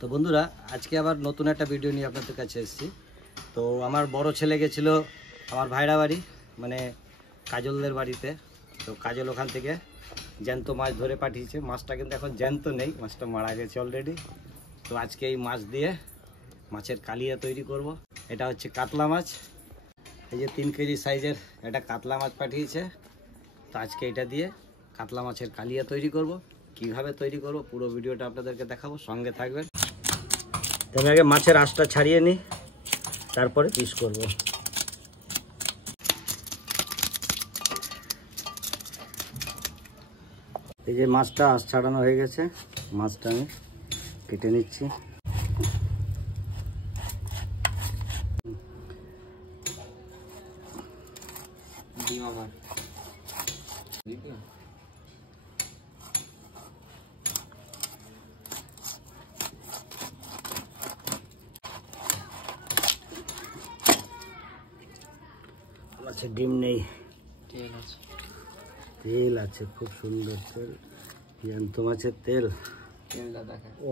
তো বন্ধুরা, আজকে আবার নতুন একটা ভিডিও নিয়ে আপনাদের কাছে এসেছি। তো আমার বড় ছেলে গেছিলো আমার ভাইরা বাড়ি, মানে কাজলদের বাড়িতে। তো কাজল ওখান থেকে জ্যান্ত মাছ ধরে পাঠিয়েছে। মাছটা কিন্তু এখন জ্যান্ত নেই, মাছটা মারা গেছে অলরেডি। তো আজকে এই মাছ দিয়ে মাছের কালিয়া তৈরি করব। এটা হচ্ছে কাতলা মাছ, এই যে 3 কেজি সাইজের এটা কাতলা মাছ পাঠিয়েছে। তো আজকে এটা দিয়ে কাতলা মাছের কালিয়া তৈরি করব। কিভাবে তৈরি করব পুরো ভিডিওটা আপনাদেরকে দেখাবো, সঙ্গে থাকবেন। তবে আগে মাছের আঁশটা ছাড়িয়ে নিই, তারপরে পিস করব। এই যে মাছটা আঁশ ছাড়ানো হয়ে গেছে, মাছটা আমি কেটে নিচ্ছি। মাছের ডিম নেই, তেল আছে, খুব সুন্দর তেল, জ্যান্ত মাছের তেল। ও,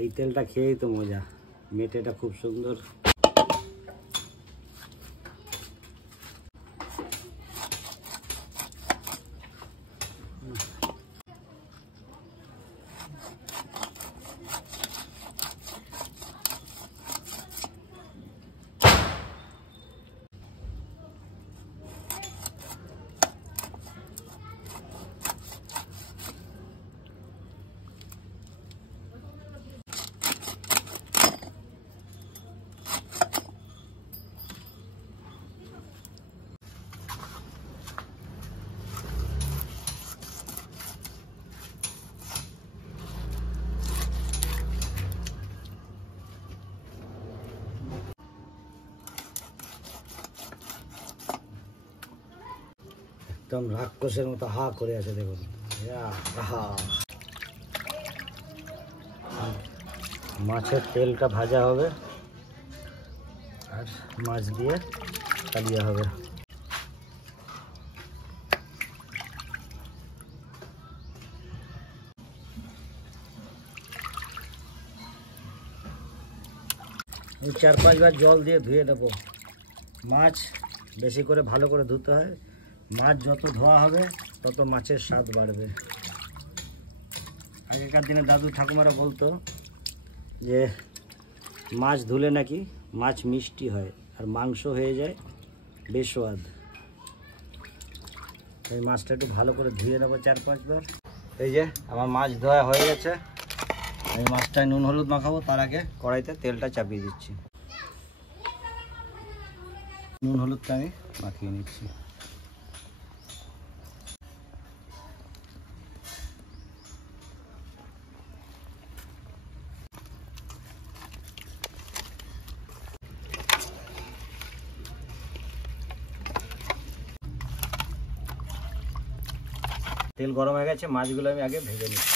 এই তেলটা খেয়েই তো মজা, মেটেটা খুব সুন্দর। একদম রাক্ষসের মতো হা করে আছে, দেখুন। মাছের তেলটা ভাজা হবে আর মাছ দিয়ে কালিয়া হবে। এই 4-5 বার জল দিয়ে ধুয়ে নেব। মাছ বেশি করে ভালো করে ধুতে হয়, মাছ যত ধোয়া হবে তত মাছের স্বাদ বাড়বে। আগেকার দিনে দাদু ঠাকুমারা বলতো যে মাছ ধুলে নাকি মাছ মিষ্টি হয় আর মাংস হয়ে যায় বেস্বাদ। এই মাছটা একটু ভালো করে ধুয়ে নেবো 4-5 বার। এই যে আমার মাছ ধোয়া হয়ে গেছে, এই মাছটায় নুন হলুদ মাখাবো। তার আগে কড়াইতে তেলটা চাপিয়ে দিচ্ছি, নুন হলুদটা আমি মাখিয়ে নিচ্ছি। তেল গরম হয়ে গেছে, মাছগুলো আমি আগে ভেজে নিচ্ছি।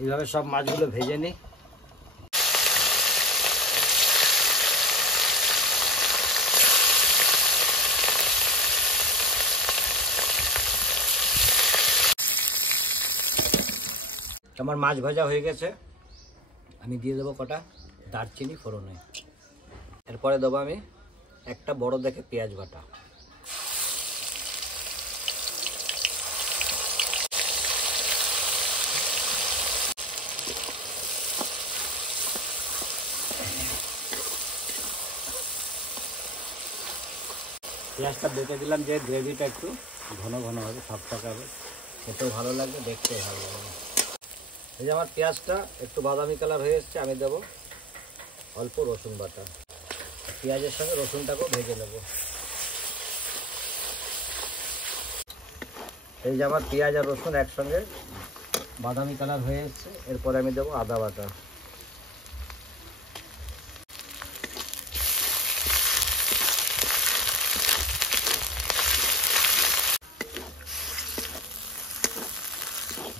এইভাবে সব মাছগুলো ভেজে নিই। আমার মাছ ভাজা হয়ে গেছে, আমি দিয়ে দেবো কটা দারচিনি ফোড়নে। এরপরে দেবো আমি একটা বড় দেখে পেঁয়াজ বাটা। পেঁয়াজটা বেটে দিলাম যে গ্রেভিটা একটু ঘন ঘন হবে, থকথকে হবে, খেতেও ভালো লাগবে, দেখতেও ভালো লাগবে। এই যে আমার পেঁয়াজটা একটু বাদামি কালার হয়ে এসছে, আমি দেবো অল্প রসুন বাটা। পেঁয়াজের সঙ্গে রসুনটাকেও ভেজে নেব। এই যে আমার পেঁয়াজ আর রসুন একসঙ্গে বাদামি কালার হয়ে এসছে, এরপরে আমি দেবো আদা বাটা।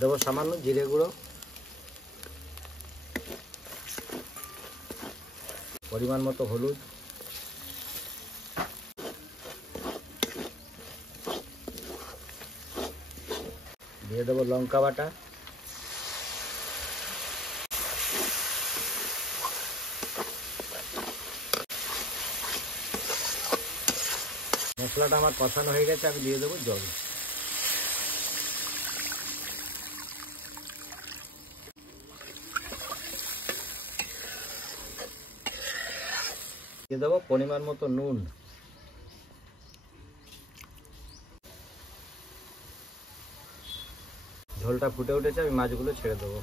দেবো সামান্য জিরে গুঁড়ো, পরিমাণ মতো হলুদ, দিয়ে দেবো লঙ্কা বাটা, মশলাটা আমার কষানো হয়ে গেছে, আমি দিয়ে দেবো জল। দিয়ে দেবো পরিমাণ মতো নুন, ঝোলটা ফুটে উঠেছে, আমি মাছগুলো ছেড়ে দেবো।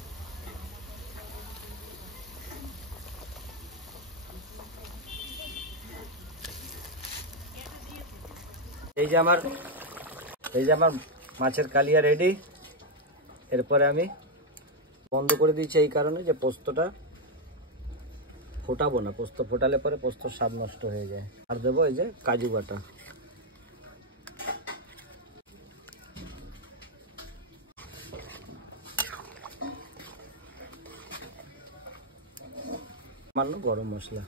এই যে আমার মাছের কালিয়া রেডি। এরপরে আমি বন্ধ করে দিচ্ছি এই কারণে যে পোস্তটা ফোটাবো না, পোস্ত ফোটালে পরে পোস্তর স্বাদ নষ্ট হয়ে যায়। আর দেবো এই যে কাজু বাটা। সামান্য গরম মশলা।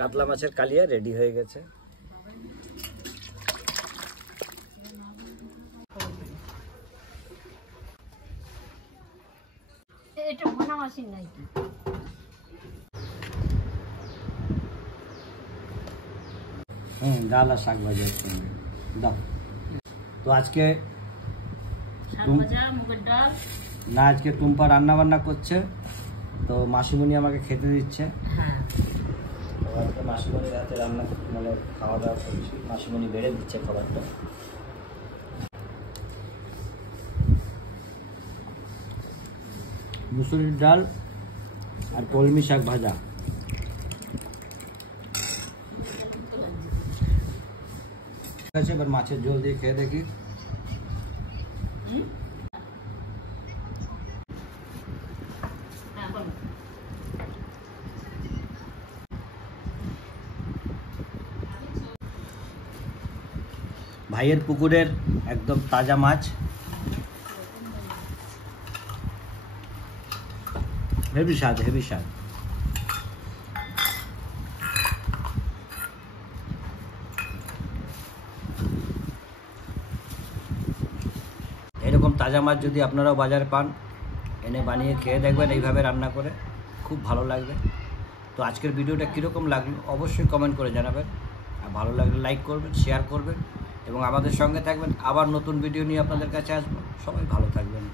কাতলা মাছের কালিয়া রেডি হয়ে গেছে। এটা ভোনা মাছের নাকি? ডাল আর শাক ভাজা দাও। তো আজকে মুগের ডাল না, আজকে টুম্পা রান্না বান্না করছে, তো মাসিমণি আমাকে খেতে দিচ্ছে। হ্যাঁ, আজকে মাসিমণির হাতে রান্না মানে খাওয়া দাওয়া করছি, মাসিমণি বেড়ে দিচ্ছে খাবারটা। মুসুরির ডাল আর কলমি শাক ভাজা। ঠিক আছে, এবার মাছের ঝোল দিয়ে খেয়ে দেখি। ভাইয়ের পুকুরের একদম তাজা মাছ, হেভি স্বাদ, হেভি স্বাদ। এরকম তাজা মাছ যদি আপনারাও বাজারে পান, এনে বানিয়ে খেয়ে দেখবেন এইভাবে রান্না করে, খুব ভালো লাগবে। তো আজকের ভিডিওটা কীরকম লাগলো অবশ্যই কমেন্ট করে জানাবেন, আর ভালো লাগলে লাইক করবেন, শেয়ার করবেন এবং আমাদের সঙ্গে থাকবেন। আবার নতুন ভিডিও নিয়ে আপনাদের কাছে আসবো। সবাই ভালো থাকবেন।